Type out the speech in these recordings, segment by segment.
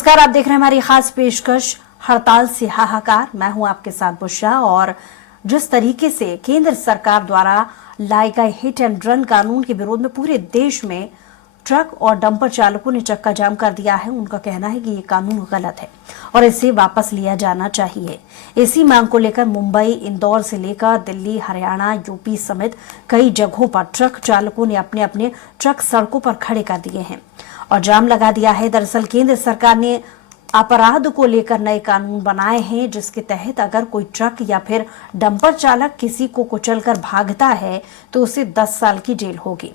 नमस्कार, आप देख रहे हैं हमारी खास पेशकश हड़ताल से हाहाकार। मैं हूं आपके साथ बुशरा। और जिस तरीके से केंद्र सरकार द्वारा लाए गए हिट एंड रन कानून के विरोध में पूरे देश में ट्रक और डंपर चालकों ने चक्का जाम कर दिया है, उनका कहना है कि ये कानून गलत है और इसे वापस लिया जाना चाहिए। इसी मांग को लेकर मुंबई, इंदौर से लेकर दिल्ली, हरियाणा, यूपी समेत कई जगहों पर ट्रक चालकों ने अपने अपने ट्रक सड़कों पर खड़े कर दिए हैं और जाम लगा दिया है। दरअसल केंद्र सरकार ने अपराध को लेकर नए कानून बनाए हैं, जिसके तहत अगर कोई ट्रक या फिर डंपर चालक किसी को कुचलकर भागता है तो उसे 10 साल की जेल होगी।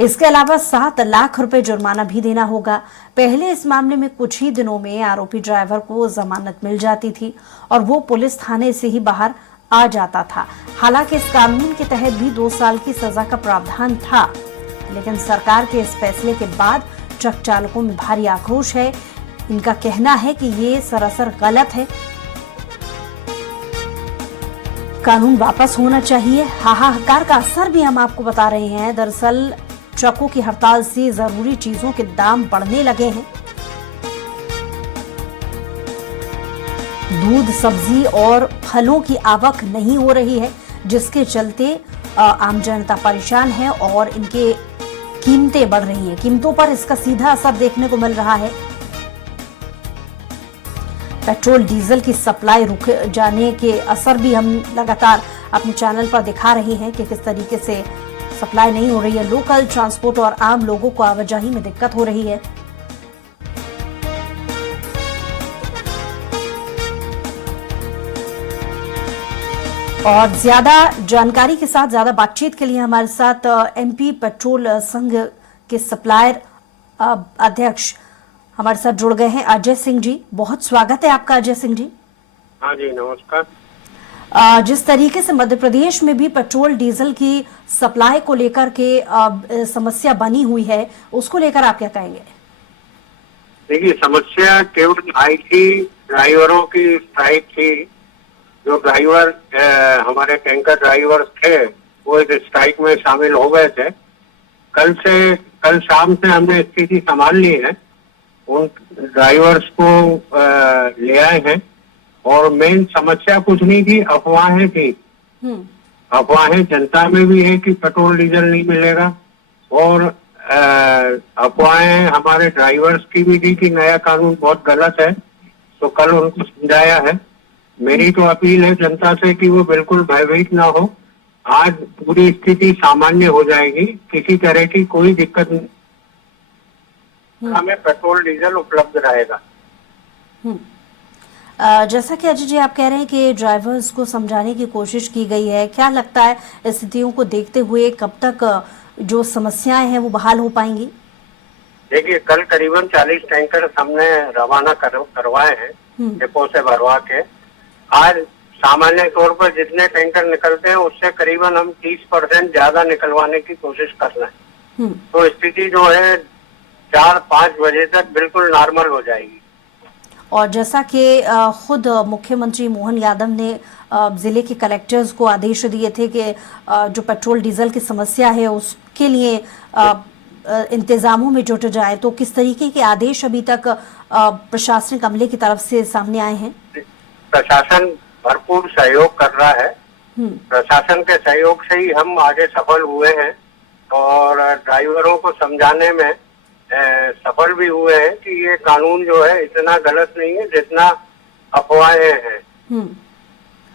इसके अलावा 7 लाख रुपए जुर्माना भी देना होगा। पहले इस मामले में कुछ ही दिनों में आरोपी ड्राइवर को जमानत मिल जाती थी और वो पुलिस थाने से ही बाहर आ जाता था। हालांकि इस कानून के तहत भी 2 साल की सजा का प्रावधान था, लेकिन सरकार के इस फैसले के बाद ट्रक चालकों में भारी आक्रोश है। इनका कहना है कि ये सरासर गलत है, कानून वापस होना चाहिए। हाहाकार का असर भी हम आपको बता रहे हैं। दरअसल ट्रकों की हड़ताल से जरूरी चीजों के दाम बढ़ने लगे हैं। दूध, सब्जी और फलों की आवक नहीं हो रही है, जिसके चलते आम जनता परेशान है और इनके कीमतें बढ़ रही हैं। कीमतों पर इसका सीधा असर देखने को मिल रहा है। पेट्रोल डीजल की सप्लाई रुक जाने के असर भी हम लगातार अपने चैनल पर दिखा रहे हैं कि किस तरीके से सप्लाई नहीं हो रही है। लोकल ट्रांसपोर्ट और आम लोगों को आवाजाही में दिक्कत हो रही है। और ज्यादा जानकारी के साथ, ज्यादा बातचीत के लिए हमारे साथ एमपी पेट्रोल संघ के सप्लायर अध्यक्ष हमारे साथ जुड़ गए हैं अजय सिंह जी। बहुत स्वागत है आपका अजय सिंह जी। हाँ जी, नमस्कार। जिस तरीके से मध्य प्रदेश में भी पेट्रोल डीजल की सप्लाई को लेकर के समस्या बनी हुई है, उसको लेकर आप क्या कहेंगे? देखिए, समस्या केवल आई थी ड्राइवरों की स्ट्राइक थी। जो ड्राइवर हमारे टैंकर ड्राइवर थे वो इस स्ट्राइक में शामिल हो गए थे। कल शाम से हमने स्थिति संभाल ली है। उन ड्राइवर्स को ले आए हैं और मेन समस्या कुछ नहीं थी, अफवाहें थी। अफवाहें जनता में भी है कि पेट्रोल डीजल नहीं मिलेगा और अफवाहें हमारे ड्राइवर्स की भी थी कि नया कानून बहुत गलत है। तो कल उनको समझाया है। मेरी तो अपील है जनता से कि वो बिल्कुल भयभीत ना हो। आज पूरी स्थिति सामान्य हो जाएगी, किसी तरह की कोई दिक्कत नहीं, हमें पेट्रोल डीजल उपलब्ध रहेगा। जैसा कि अजय जी आप कह रहे हैं कि ड्राइवर्स को समझाने की कोशिश की गई है, क्या लगता है स्थितियों को देखते हुए कब तक जो समस्याएं हैं वो बहाल हो पाएंगी? देखिए, कल करीबन 40 टैंकर हमने रवाना करवाए हैं डिपो से भरवा के। आज सामान्य तौर पर जितने टैंकर निकलते हैं उससे करीबन हम 30% ज्यादा निकलवाने की कोशिश कर रहे हैं। तो स्थिति जो है 4-5 बजे तक बिल्कुल नॉर्मल हो जाएगी। और जैसा कि खुद मुख्यमंत्री मोहन यादव ने जिले के कलेक्टर्स को आदेश दिए थे कि जो पेट्रोल डीजल की समस्या है उसके लिए इंतजामों में जुट जाए, तो किस तरीके के आदेश अभी तक प्रशासनिक अमले की तरफ से सामने आए हैं? प्रशासन भरपूर सहयोग कर रहा है। प्रशासन के सहयोग से ही हम आगे सफल हुए हैं और ड्राइवरों को समझाने में सफल भी हुए हैं कि ये कानून जो है इतना गलत नहीं है जितना अफवाहें हैं।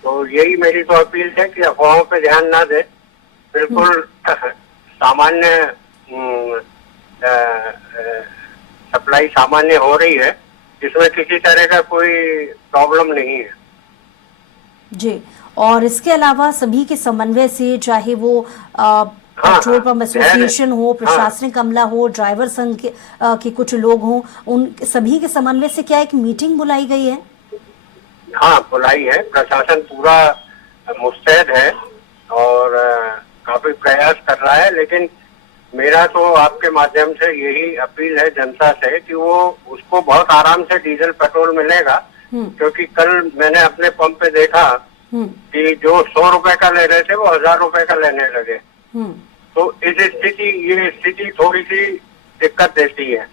तो यही मेरी तो अपील है कि अफवाहों पे ध्यान ना दे, बिल्कुल सामान्य सप्लाई सामान्य हो रही है, इसमें किसी तरह का कोई प्रॉब्लम नहीं है जी। और इसके अलावा सभी के समन्वय से, चाहे वो पेट्रोल पंप एसोसिएशन हो, प्रशासनिक अमला हो, ड्राइवर संघ के कुछ लोग हों, उन सभी के समन्वय से क्या एक मीटिंग बुलाई गई है? हाँ, बुलाई है। प्रशासन पूरा मुस्तैद है और काफी प्रयास कर रहा है। लेकिन मेरा तो आपके माध्यम से यही अपील है जनता से कि वो उसको बहुत आराम से डीजल पेट्रोल मिलेगा, क्योंकि कल मैंने अपने पंप पे देखा कि जो 100 रुपए का ले रहे थे वो 1000 रुपए का लेने लगे। तो ये स्थिति थोड़ी सी दिक्कत देती है।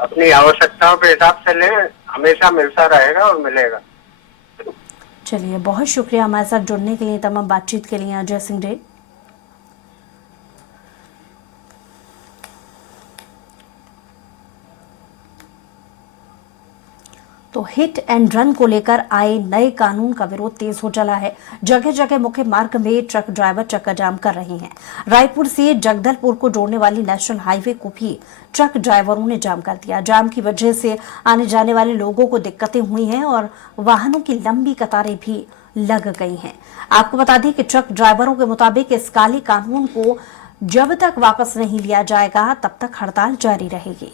अपनी आवश्यकताओं के हिसाब से लें, हमेशा मिलता रहेगा और मिलेगा। चलिए, बहुत शुक्रिया हमारे साथ जुड़ने के लिए, तमाम बातचीत के लिए अजय सिंह डे। तो हिट एंड रन को लेकर आए नए कानून का विरोध तेज हो चला है। जगह जगह मुख्य मार्ग में ट्रक ड्राइवर चक्का जाम कर रहे हैं। रायपुर से जगदलपुर को जोड़ने वाली नेशनल हाईवे को भी ट्रक ड्राइवरों ने जाम कर दिया। जाम की वजह से आने जाने वाले लोगों को दिक्कतें हुई हैं और वाहनों की लंबी कतारें भी लग गई हैं। आपको बता दें कि ट्रक ड्राइवरों के मुताबिक इस काले कानून को जब तक वापस नहीं लिया जाएगा तब तक हड़ताल जारी रहेगी।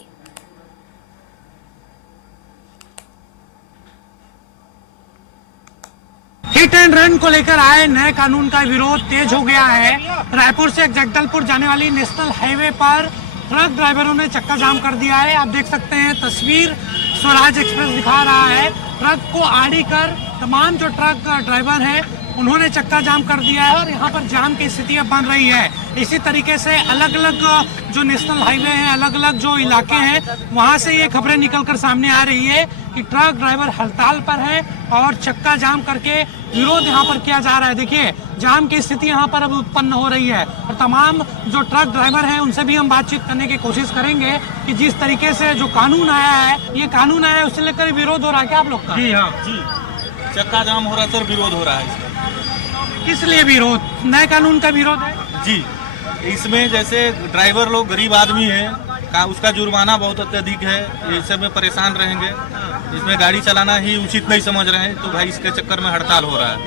हिट एंड रन को लेकर आए नए कानून का विरोध तेज हो गया है। रायपुर से जगदलपुर जाने वाली नेशनल हाईवे पर ट्रक ड्राइवरों ने चक्का जाम कर दिया है। आप देख सकते हैं तस्वीर, स्वराज एक्सप्रेस दिखा रहा है। ट्रक को आड़ी कर तमाम जो ट्रक ड्राइवर हैं उन्होंने चक्का जाम कर दिया है और यहाँ पर जाम की स्थिति अब बन रही है। इसी तरीके से अलग अलग जो नेशनल हाईवे हैं, अलग अलग जो इलाके हैं, वहाँ से ये खबरें निकलकर सामने आ रही है कि ट्रक ड्राइवर हड़ताल पर है और चक्का जाम करके विरोध यहाँ पर किया जा रहा है। देखिए, जाम की स्थिति यहाँ पर अब उत्पन्न हो रही है और तमाम जो ट्रक ड्राइवर हैं उनसे भी हम बातचीत करने की कोशिश करेंगे कि जिस तरीके से जो कानून आया है, ये कानून आया है, उससे लेकर विरोध हो रहा है क्या आप लोग का? जी हाँ जी, चक्का जाम हो रहा है सर, विरोध हो रहा है इसका। किस लिए विरोध? नए कानून का विरोध है जी। इसमें जैसे ड्राइवर लोग गरीब आदमी है, उसका जुर्माना बहुत अत्यधिक है, इससे में परेशान रहेंगे। इसमें गाड़ी चलाना ही उचित नहीं समझ रहे हैं, तो भाई इसके चक्कर में हड़ताल हो रहा है।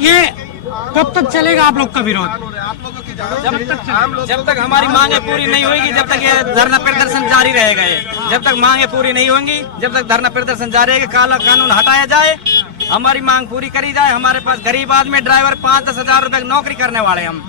ये कब तक चलेगा आप लोग का विरोध? जब तक हमारी मांगे पूरी नहीं होगी, जब तक ये धरना प्रदर्शन जारी रहेगा। ये जब तक मांगे पूरी नहीं होंगी, जब तक धरना प्रदर्शन जारी रहेगा। काला कानून हटाया जाए, हमारी मांग पूरी करी जाए। हमारे पास गरीब आदमी ड्राइवर 5-10 हजार रुपए की नौकरी करने वाले, हम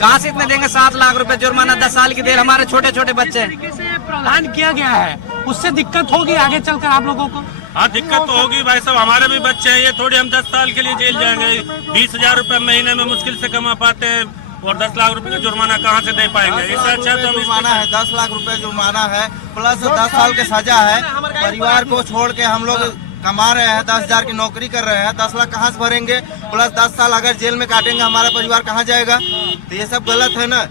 कहाँ से इतने देंगे? 7 लाख रुपए जुर्माना, 10 साल की देर, हमारे छोटे छोटे बच्चे। प्रावधान किया गया है, उससे दिक्कत होगी आगे चलकर आप लोगों को? हाँ, दिक्कत तो होगी भाई साहब, हमारे भी बच्चे हैं। ये थोड़ी हम 10 साल के लिए जेल जाएंगे? 20,000 रुपए महीने में मुश्किल से कमा पाते हैं और 10 लाख रुपए का जुर्माना कहाँ से दे पाएंगे? इससे अच्छा तो जुर्माना है, 10 लाख रुपए जुर्माना है, प्लस 10 साल की सजा है। परिवार को छोड़ के हम लोग कमा रहे हैं, 10,000 की नौकरी कर रहे हैं, 10 लाख कहाँ से भरेंगे? प्लस 10 साल अगर जेल में काटेंगे, हमारा परिवार कहाँ जाएगा? तो ये सब गलत है ना।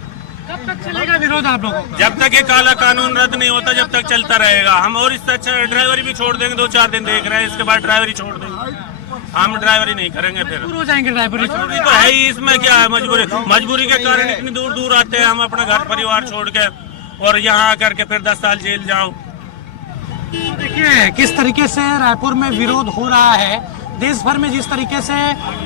कब तक चलेगा विरोध आप लोगों का? जब तक ये काला कानून रद्द नहीं होता, जब तक चलता रहेगा। हम और इससे अच्छा ड्राइवरी भी छोड़ देंगे, 2-4 दिन देख रहे हैं, इसके बाद ड्राइवरी छोड़ देंगे। हम ड्राइवरी नहीं करेंगे, फिर हो जाएंगे ड्राइवरी। मजबूरी तो है ही, इसमें क्या है? मजबूरी के कारण इतनी दूर दूर आते हैं हम अपना घर परिवार छोड़ के, और यहाँ आकर के फिर 10 साल जेल जाओ। देखिए किस तरीके से रायपुर में विरोध हो रहा है। देश भर में जिस तरीके से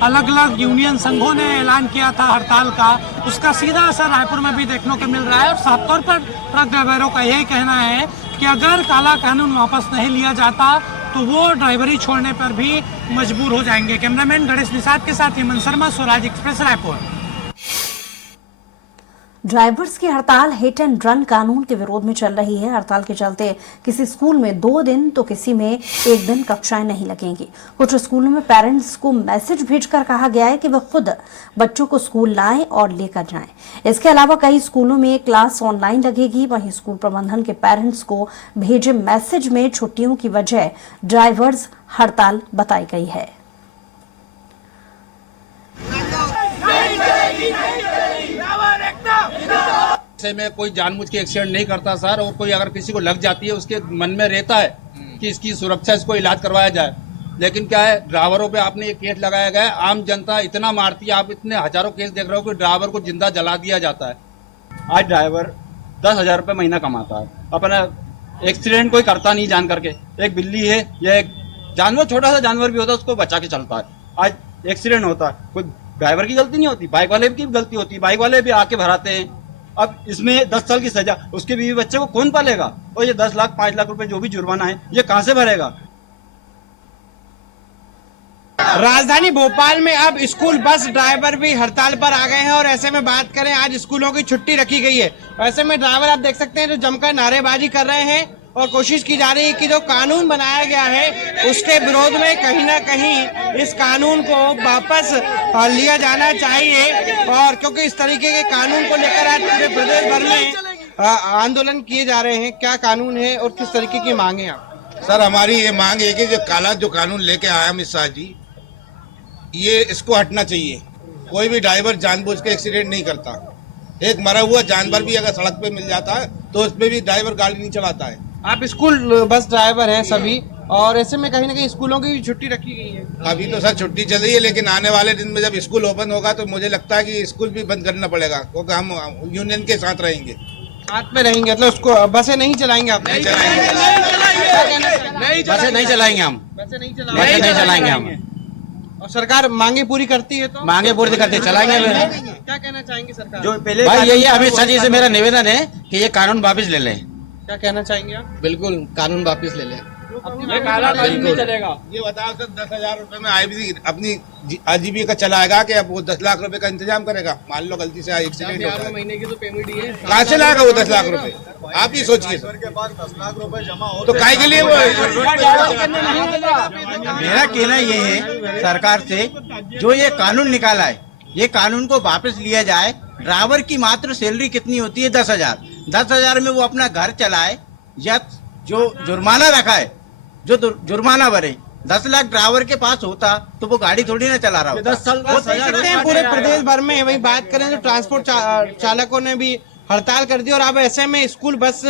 अलग अलग यूनियन संघों ने ऐलान किया था हड़ताल का, उसका सीधा असर रायपुर में भी देखने को मिल रहा है। और साफ तौर पर ट्रक ड्राइवरों का यही कहना है कि अगर काला कानून वापस नहीं लिया जाता तो वो ड्राइवरी छोड़ने पर भी मजबूर हो जाएंगे। कैमरामैन गणेश निषाद के साथ हेमंत शर्मा, स्वराज एक्सप्रेस, रायपुर। ड्राइवर्स की हड़ताल हिट एंड रन कानून के विरोध में चल रही है। हड़ताल के चलते किसी स्कूल में 2 दिन तो किसी में 1 दिन कक्षाएं नहीं लगेंगी। कुछ स्कूलों में पेरेंट्स को मैसेज भेजकर कहा गया है कि वह खुद बच्चों को स्कूल लाएं और लेकर जाएं। इसके अलावा कई स्कूलों में क्लास ऑनलाइन लगेगी। वहीं स्कूल प्रबंधन के पेरेंट्स को भेजे मैसेज में छुट्टियों की वजह ड्राइवर्स हड़ताल बताई गई है। में कोई जानबूझ के एक्सीडेंट नहीं करता सर, और कोई अगर किसी को लग जाती है उसके मन में रहता है कि इसकी सुरक्षा, इसको इलाज करवाया जाए। लेकिन क्या है, ड्राइवरों पे आपने ये केस लगाया गया है। आम जनता इतना मारती है, आप इतने हजारों केस देख रहे हो कि ड्राइवर को जिंदा जला दिया जाता है। आज ड्राइवर 10,000 रुपये महीना कमाता है, अपना एक्सीडेंट कोई करता नहीं जान करके। एक बिल्ली है या एक जानवर, छोटा सा जानवर भी होता है, उसको बचा के चलता है। आज एक्सीडेंट होता है, कोई ड्राइवर की गलती नहीं होती, बाइक वाले की भी गलती होती है, बाइक वाले भी आके भराते हैं। अब इसमें 10 साल की सजा, उसके बीवी बच्चे को कौन पालेगा? और ये 10 लाख 5 लाख रुपए जो भी जुर्माना है, ये कहां से भरेगा? राजधानी भोपाल में अब स्कूल बस ड्राइवर भी हड़ताल पर आ गए हैं। और ऐसे में बात करें, आज स्कूलों की छुट्टी रखी गई है। ऐसे में ड्राइवर आप देख सकते हैं जो जमकर नारेबाजी कर रहे हैं और कोशिश की जा रही है कि जो कानून बनाया गया है उसके विरोध में कहीं ना कहीं इस कानून को वापस लिया जाना चाहिए। और क्योंकि इस तरीके के कानून को लेकर आज पूरे प्रदेश भर में आंदोलन किए जा रहे हैं, क्या कानून है और किस तरीके की मांग है आप? सर हमारी ये मांग है कि जो कानून लेके आया अमित शाह जी, ये इसको हटना चाहिए। कोई भी ड्राइवर जानबूझ के एक्सीडेंट नहीं करता। एक मरा हुआ जानवर भी अगर सड़क पे मिल जाता है तो उस पे भी ड्राइवर गाड़ी नहीं चलाता है। आप स्कूल बस ड्राइवर हैं सभी, और ऐसे में कहीं ना कहीं स्कूलों की भी छुट्टी रखी गई है। अभी तो सर छुट्टी चल रही है, लेकिन आने वाले दिन में जब स्कूल ओपन होगा तो मुझे लगता है कि स्कूल भी बंद करना पड़ेगा, क्योंकि हम यूनियन के साथ रहेंगे। साथ में रहेंगे मतलब उसको बसें नहीं चलाएंगे आप? नहीं चलाएंगे, बसें नहीं चलाएंगे हम, बसें नहीं नहीं चलाएंगे हम। और सरकार मांगे पूरी करती है तो? मांगे पूरी करते चलाएंगे। क्या कहना चाहेंगे सरकार? जो पहले भाई यही अमित शाह जी से मेरा निवेदन है कि ये कानून वापस ले लें। क्या कहना चाहेंगे आप? बिल्कुल कानून वापिस ले लें। नहीं चलेगा। ये बताओ सर 10,000 रुपए में अपनी आजीविका चलाएगा कि अब वो 10 लाख रुपए का इंतजाम करेगा? मान लो गलती से एक्सीडेंट होता है, महीने की तो पेमेंट ही है, कहाँ से लाएगा वो 10 लाख रुपए? आप ही सोचिए। के पास 10 लाख रुपए जमा हो तो काय के लिए वो मेरा कहना ये है सरकार से, जो ये कानून निकाला है, ये कानून को वापस लिया जाए। ड्राइवर की मात्र सैलरी कितनी होती है? 10,000। 10,000 में वो अपना घर चलाए, या जो जुर्माना रखा है जो जुर्माना भरे। 10 लाख ड्राइवर के पास होता तो वो गाड़ी थोड़ी ना चला रहा होता। 10 साल पूरे प्रदेश भर में वही बात करें तो ट्रांसपोर्ट चालकों ने भी हड़ताल कर दी, और अब ऐसे में स्कूल बस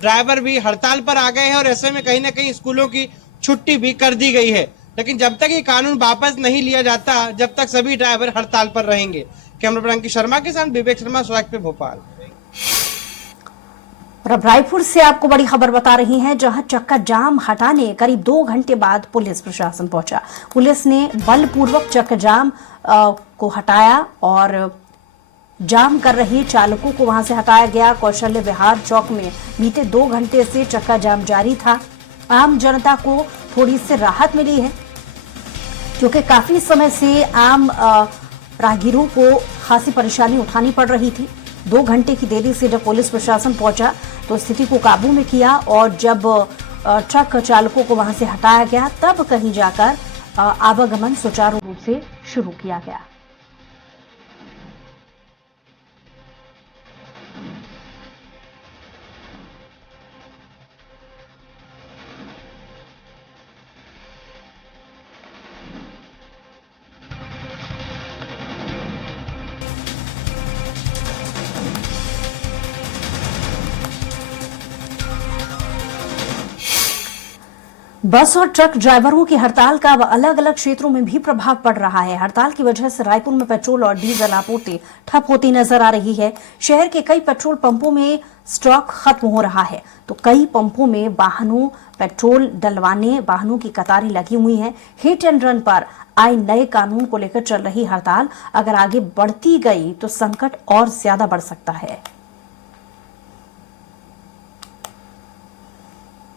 ड्राइवर भी हड़ताल पर आ गए हैं, और ऐसे में कहीं ना कहीं स्कूलों की छुट्टी भी कर दी गई है। लेकिन जब तक ये कानून वापस नहीं लिया जाता, जब तक सभी ड्राइवर हड़ताल पर रहेंगे। कैमरा पर्सन अंकित शर्मा के साथ विवेक शर्मा, स्वराज पे भोपाल। और अब रायपुर से आपको बड़ी खबर बता रही हैं, जहां चक्का जाम हटाने करीब 2 घंटे बाद पुलिस प्रशासन पहुंचा। पुलिस ने बलपूर्वक चक्का जाम को हटाया और जाम कर रहे चालकों को वहां से हटाया गया। कौशल्य विहार चौक में बीते 2 घंटे से चक्का जाम जारी था। आम जनता को थोड़ी सी राहत मिली है, क्योंकि काफी समय से आम राहगीरों को खासी परेशानी उठानी पड़ रही थी। 2 घंटे की देरी से जब पुलिस प्रशासन पहुंचा तो स्थिति को काबू में किया, और जब ट्रक चालकों को वहां से हटाया गया तब कहीं जाकर आवागमन सुचारू रूप से शुरू किया गया। बस और ट्रक ड्राइवरों की हड़ताल का अब अलग अलग क्षेत्रों में भी प्रभाव पड़ रहा है। हड़ताल की वजह से रायपुर में पेट्रोल और डीजल आपूर्ति ठप होती नजर आ रही है। शहर के कई पेट्रोल पंपों में स्टॉक खत्म हो रहा है, तो कई पंपों में वाहनों पेट्रोल डलवाने वाहनों की कतारें लगी हुई हैं। हिट एंड रन पर आए नए कानून को लेकर चल रही हड़ताल अगर आगे बढ़ती गई तो संकट और ज्यादा बढ़ सकता है।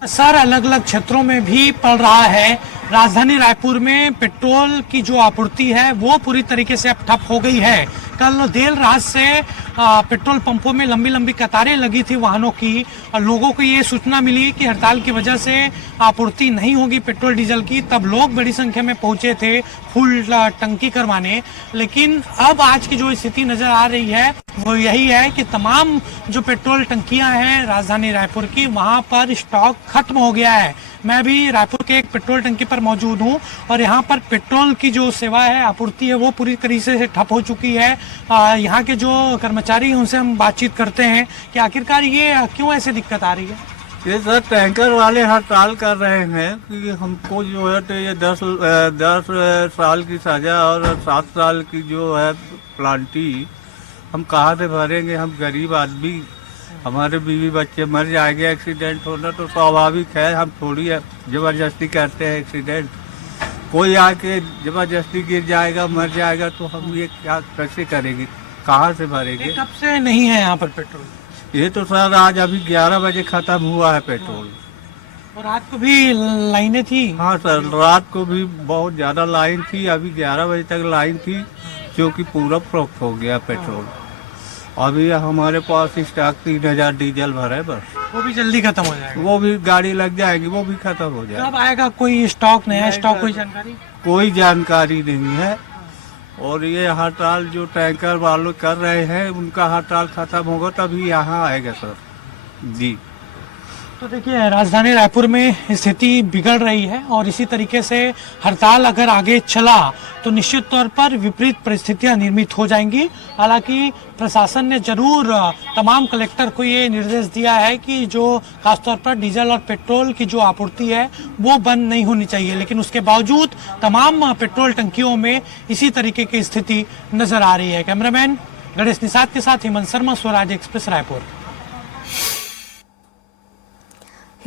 सर अलग अलग क्षेत्रों में भी पड़ रहा है। राजधानी रायपुर में पेट्रोल की जो आपूर्ति है वो पूरी तरीके से अब ठप हो गई है। कल देर रात से पेट्रोल पंपों में लंबी लंबी कतारें लगी थी वाहनों की, और लोगों को ये सूचना मिली कि हड़ताल की वजह से आपूर्ति नहीं होगी पेट्रोल डीजल की। तब लोग बड़ी संख्या में पहुंचे थे फुल टंकी करवाने। लेकिन अब आज की जो स्थिति नजर आ रही है वो यही है कि तमाम जो पेट्रोल टंकियां हैं राजधानी रायपुर की, वहां पर स्टॉक खत्म हो गया है। मैं भी रायपुर के एक पेट्रोल टंकी पर मौजूद हूं, और यहाँ पर पेट्रोल की जो सेवा है आपूर्ति है वो पूरी तरीके से ठप हो चुकी है। यहाँ के जो कर्मचारी हैं उनसे हम बातचीत करते हैं कि आखिरकार ये क्यों ऐसे दिक्कत आ रही है। ये सर टैंकर वाले हड़ताल कर रहे हैं कि हमको जो है तो ये 10 साल की सजा और 7 साल की जो है प्लांटी हम कहाँ से भरेंगे? हम गरीब आदमी, हमारे बीवी बच्चे मर जाएंगे। एक्सीडेंट होना तो स्वाभाविक है, हम थोड़ी जबरदस्ती करते हैं एक्सीडेंट। कोई आके जबरदस्ती गिर जाएगा मर जाएगा तो हम ये क्या कैसे करेंगे? कहाँ से भरेंगे? कब से नहीं है यहाँ पर पेट्रोल? ये तो सर आज अभी 11 बजे खत्म हुआ है पेट्रोल। और रात को भी लाइनें थी? हाँ सर, रात को भी बहुत ज़्यादा लाइन थी। अभी 11 बजे तक लाइन थी, जो कि पूरा फ्लॉप हो गया पेट्रोल। अभी हमारे पास स्टॉक 3000 डीजल भरा है बस। वो भी जल्दी खत्म हो जाएगा? वो भी गाड़ी लग जाएगी, वो भी खत्म हो जाएगा। कब आएगा कोई स्टॉक, नया स्टॉक, कोई जानकारी? कोई जानकारी नहीं है। और ये हड़ताल जो टैंकर वालों कर रहे हैं उनका हड़ताल खत्म होगा तभी यहाँ आएगा सर। जी। तो देखिए राजधानी रायपुर में स्थिति बिगड़ रही है और इसी तरीके से हड़ताल अगर आगे चला तो निश्चित तौर पर विपरीत परिस्थितियां निर्मित हो जाएंगी। हालांकि प्रशासन ने जरूर तमाम कलेक्टर को ये निर्देश दिया है कि जो खासतौर पर डीजल और पेट्रोल की जो आपूर्ति है वो बंद नहीं होनी चाहिए, लेकिन उसके बावजूद तमाम पेट्रोल टंकियों में इसी तरीके की स्थिति नजर आ रही है। कैमरामैन गणेश निषाद के साथ हेमंत शर्मा, स्वराज एक्सप्रेस, रायपुर।